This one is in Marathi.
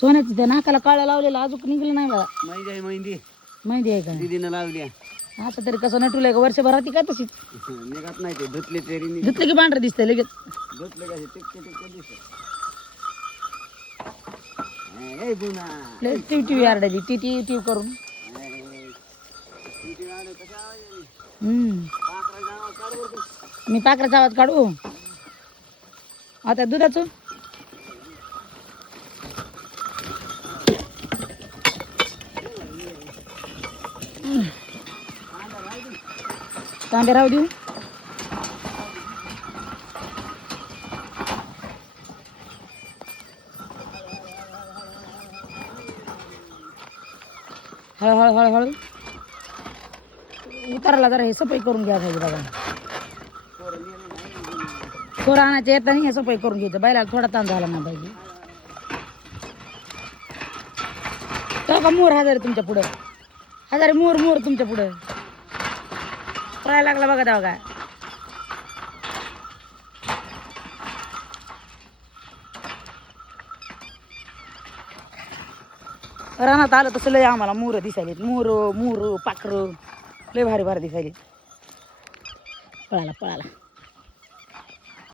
सोन्याचं त्या नाकाला काळा लावलेला अजून निघलं नाही बघा. मेहंदी आहे मेहंदी. माहिती आहे का? दीदीनं लावली आहे. असं तरी कसं नटुलंय का वर्षभरात ती का तशीच निघत नाही ते धुतले तरी निघत. धुतलं की पांढरं दिसतंय लगेच. धुतले का टिकते टिकते दिसत. ए बुना टिव टिव यार्डाची टी टी टिव करून. किती आले कसा आवाज आहे? हम्म पाखरा जावा काढ बरं तू. मी पाखराचा आवाज काढू आता दुधाचं. तांबे राहू देऊ. हळूहळू हळूहळू उताराला जरा हे सफाई करून घ्या पाहिजे बघा. थोडं आणायचं येत नाही हे सफाई करून घ्यायचं. बैलाला थोडा ताण झाला नाही पाहिजे. तो का मोर हजारे तुमच्या पुढं. हजारे मोर मोर तुमच्या पुढं पळायला लागला बघा तेव्हा काय. रानात आलं तसं लय आम्हाला मोर दिसायलेत. मोर मोर पाखरं लय भारी भारी दिसायले. पळाला पळाला